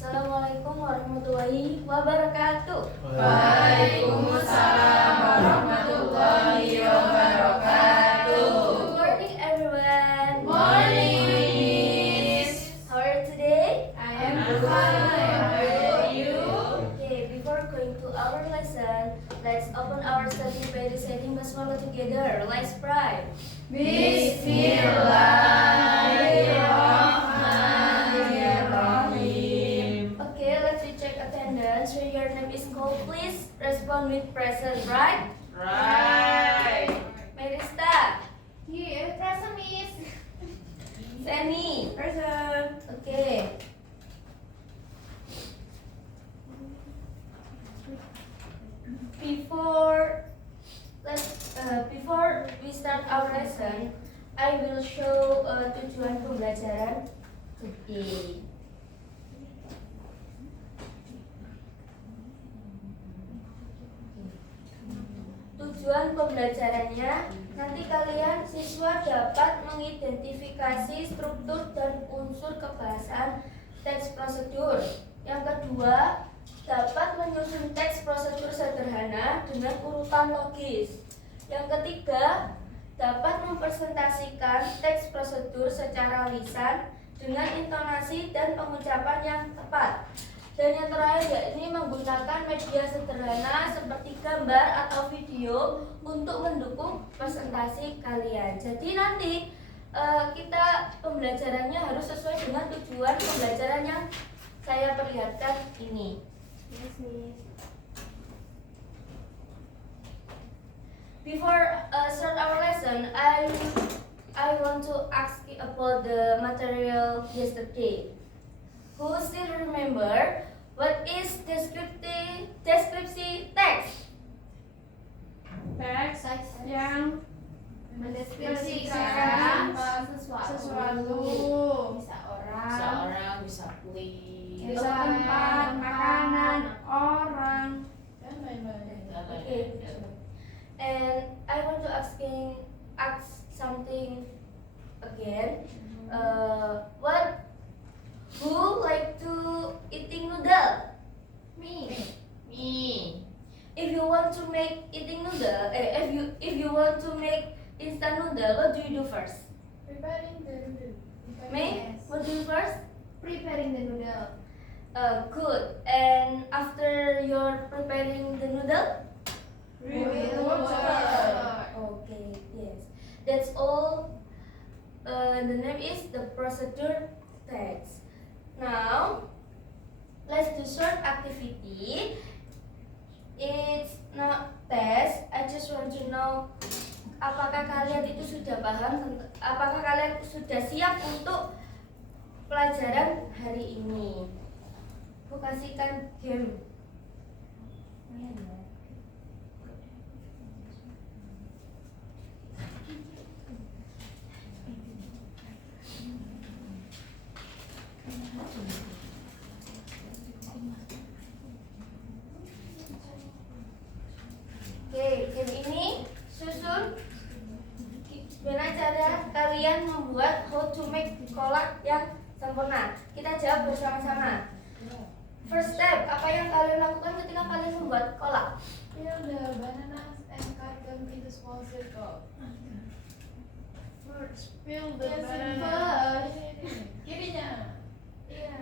Assalamualaikum warahmatullahi wabarakatuh. Waalaikumsalam warahmatullahi wabarakatuh. Good morning, everyone. Morning, Miss. How are you today? I am fine. How are you? Okay, before going to our lesson, let's open our study by reciting basmalah together. Let's pray. Bismillahirrahmanirrahim. Okay, let's check attendance. When your name is called, please respond with present, right? Right. Marista, Here, present, Miss. Semi. Present. Okay. Before we start our lesson, I will show tujuan pembelajaran today. Tujuan pembelajarannya, nanti kalian siswa dapat mengidentifikasi struktur dan unsur kebahasan teks prosedur. Yang kedua, dapat menyusun teks prosedur sederhana dengan urutan logis. Yang ketiga, dapat mempresentasikan teks prosedur secara lisan dengan intonasi dan pengucapan yang tepat. Dan yang terakhir yakni menggunakan media sederhana seperti gambar atau video untuk mendukung presentasi kalian. Jadi nanti kita pembelajarannya harus sesuai dengan tujuan pembelajaran yang saya perlihatkan ini. Yes, Miss. Before start our lesson, I want to ask you about the material yesterday. Who still remember what is deskripsi text? Teks yang Mendeskripsikan sesuatu. Bisa orang, Seorang bisa kuis bisa tempat, makanan, orang. dan lain-lain. Okay. And I want to ask something again. Who like to eating noodle? Me. Me. If you want to make eating noodle, if you want to make instant noodle, what do you do first? Preparing the noodle. May, what do you first? Preparing the noodle. Good. And after you're preparing the noodle? We will water. Okay, yes. That's all. The name is the procedure text. Now, let's do short activity. It's not test. I just want to know, apakah kalian itu sudah paham? Apakah kalian sudah siap untuk pelajaran hari ini? Aku kasihkan game. Oke, game ini susun gimana cara kalian membuat how to make kolak yang sempurna. Kita jawab bersama-sama. First step, apa yang kalian lakukan ketika kalian membuat kolak? Peel the bananas and cut them into small circle. First, peel the Ya, banana. simple. Kirinya. Iya.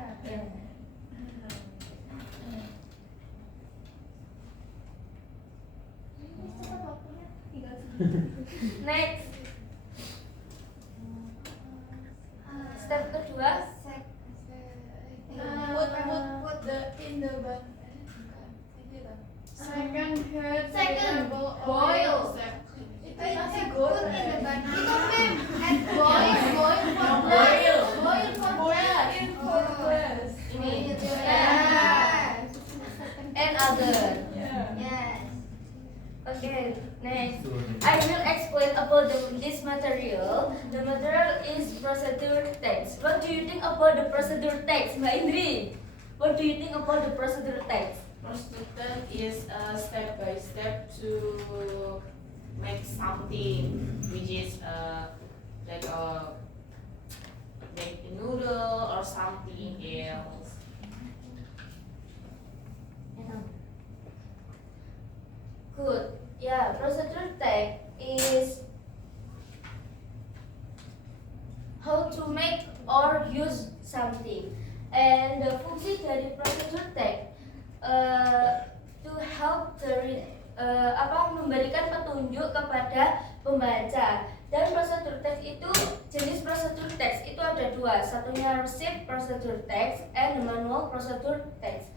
Cepat waktunya. Tinggal sedikit. Next, step kedua. Put the in the bun. Second head. Second, vegetable boil. oil. Itu Masih masih goreng. put in the bun. Itu kan and boil for Boil. boil for class. in for class. Ini. Yes. And other. Yeah. Yes. Okay, next. I will explain about this material. The material is procedure text. What do you think about the procedure text, Mbak Indri? What do you think about the procedure text? Procedure is a step by step to make something, which is like make a noodle or something else. something. And the fungsi dari procedure text to help memberikan petunjuk kepada pembaca. Dan procedure text itu, jenis procedure text itu ada dua, satunya receipt procedure text and manual procedure text.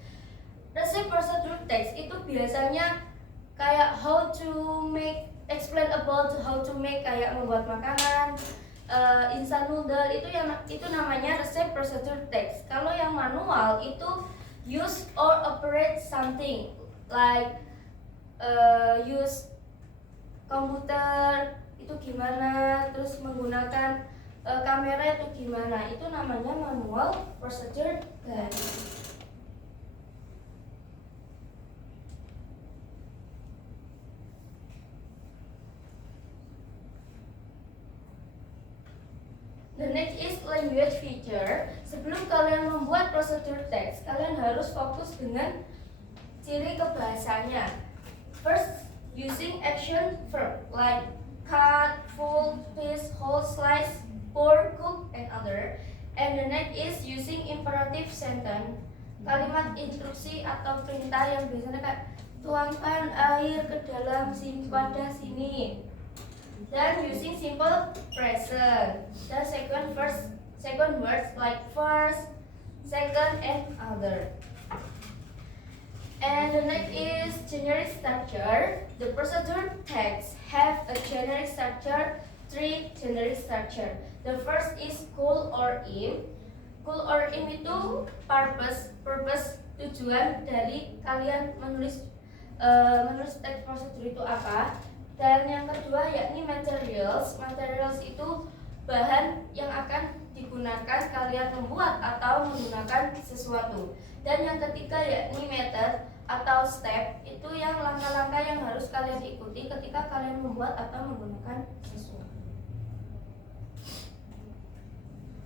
Receipt procedure text itu biasanya kayak explain about how to make, kayak membuat makanan, instant noodle, itu namanya receipt procedure text. Kalau yang manual itu use or operate something like use komputer itu gimana, terus menggunakan kamera itu gimana, itu namanya manual procedure text. The next is language feature. Sebelum kalian membuat procedure text, kalian harus fokus dengan ciri kebahasanya. First, using action verb like cut, fold, twist, hold, slice, pour, cook, and other. And the next is using imperative sentence. Kalimat instruksi atau perintah yang biasanya kayak tuangkan air ke dalam pada sini. Then using simple present. The second words like first, second, and other. And the next is generic structure. The procedure text have a generic structure, 3 generic structure. The first is goal or aim. Goal or aim itu purpose, tujuan dari kalian menulis teks prosedur itu apa. Dan yang kedua yakni materials. Materials itu bahan yang akan digunakan kalian membuat atau menggunakan sesuatu. Dan yang ketiga yakni method atau step, itu yang langkah-langkah yang harus kalian ikuti ketika kalian membuat atau menggunakan sesuatu.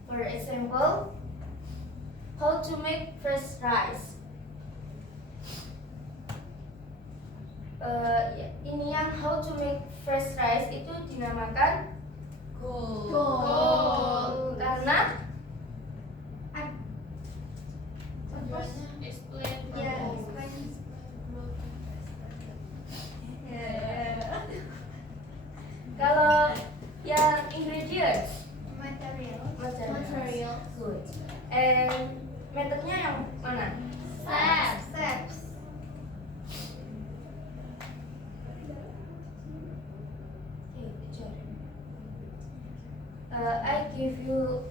For example, how to make fresh rice. Ini yang how to make fresh rice itu dinamakan goal. Karena Explain. Kalau yang ingredients, Material. good. And metodenya yang mana? Steps. Okay, good job. I give you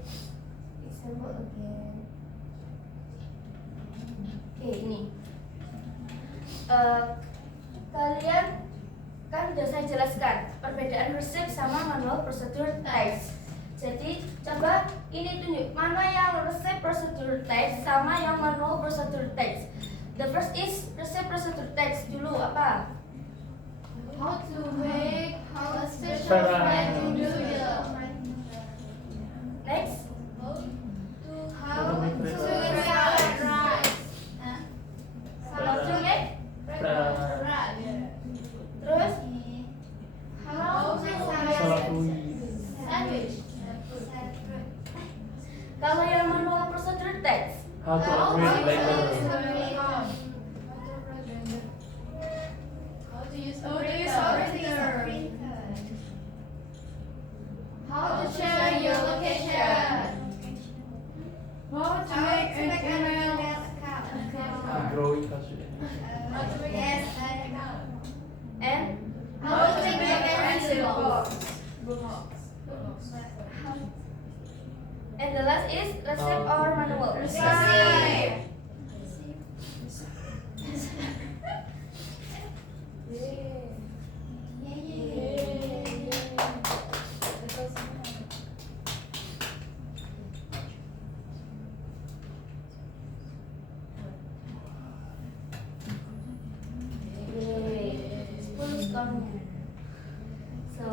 example again. Oke, ini. Kalian kan udah saya jelaskan perbedaan receipt sama manual procedure text. Jadi coba ini tunjuk mana yang receipt procedure text sama yang manual procedure text. The first is receipt procedure text dulu apa? How to make a special Sarah. fried noodle. Next, How to make fried rice. how to make, terus How to make sandwich. kalau yang manual procedure text, How to operate blender. How to use a printer. How to share your location. How to make an email account. Growing culture. How to make an account. and How to make a pencil box. the last is receipt or manual. Receipt. Yeay, 10 skornya. So,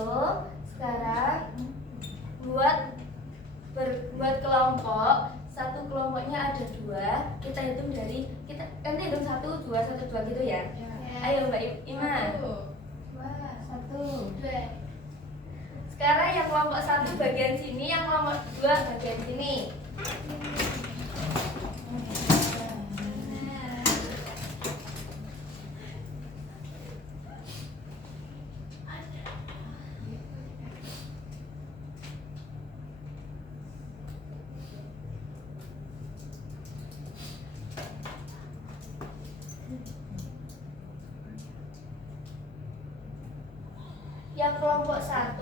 sekarang buat kelompok. Satu kelompoknya ada 2. Kita hitung dari kan hitung 1, 2, 1, 2 gitu ya. Ayo Mbak Ima. 1. Sekarang yang kelompok 1 bagian sini, yang kelompok 2 bagian sini. yang kelompok 1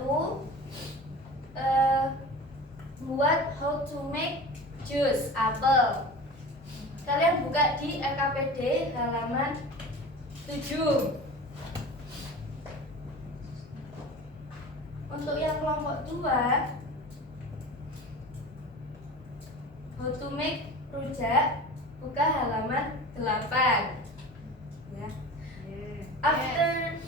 buat how to make juice apel. Kalian buka di LKPD halaman 7. Untuk yang kelompok 2, how to make rujak, buka halaman 8. Ya. After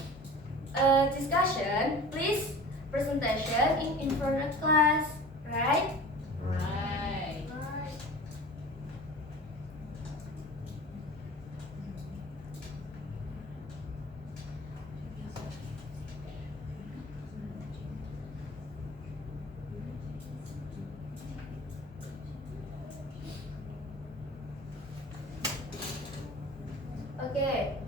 discussion, please presentation in front of class, right? Right. Oke.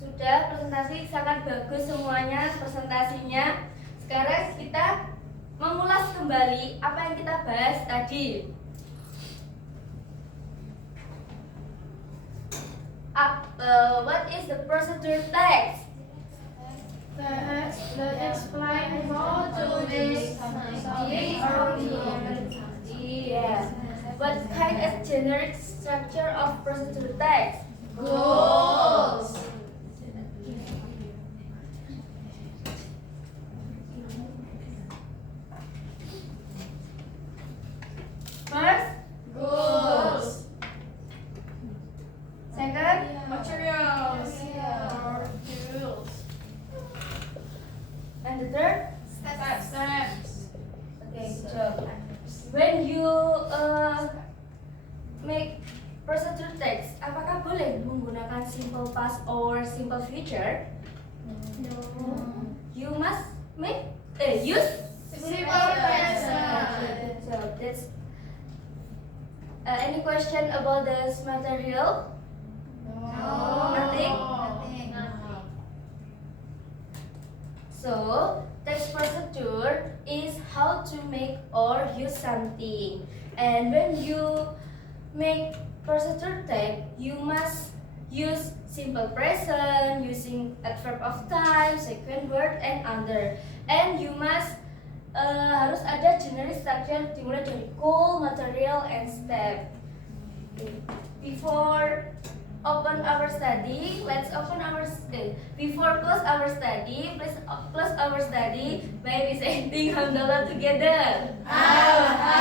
Sudah presentasi sangat bagus semuanya presentasinya. Sekarang kita mengulas kembali apa yang kita bahas tadi. What is the procedure text? Let's explain how to make something or Yeah. What kind of generic structure of procedure text? goals. First, Goals. second, Materials. Or Tools. and the third. Steps. Okay, good job. When you make procedure text, apakah boleh menggunakan simple past or simple future? No. You must make use Simple present. present. Good job. That's any question about this material? Nothing? Nothing. So, text procedure is how to make or use something. And when you make procedure text, you must use simple present, using adverb of time, second word, and other. And you must harus ada generic structure dimulai dari goal, material, and step. Before open our study, let's open our before close our study, please close our study by reciting hamdalah together. Alhamdulillah.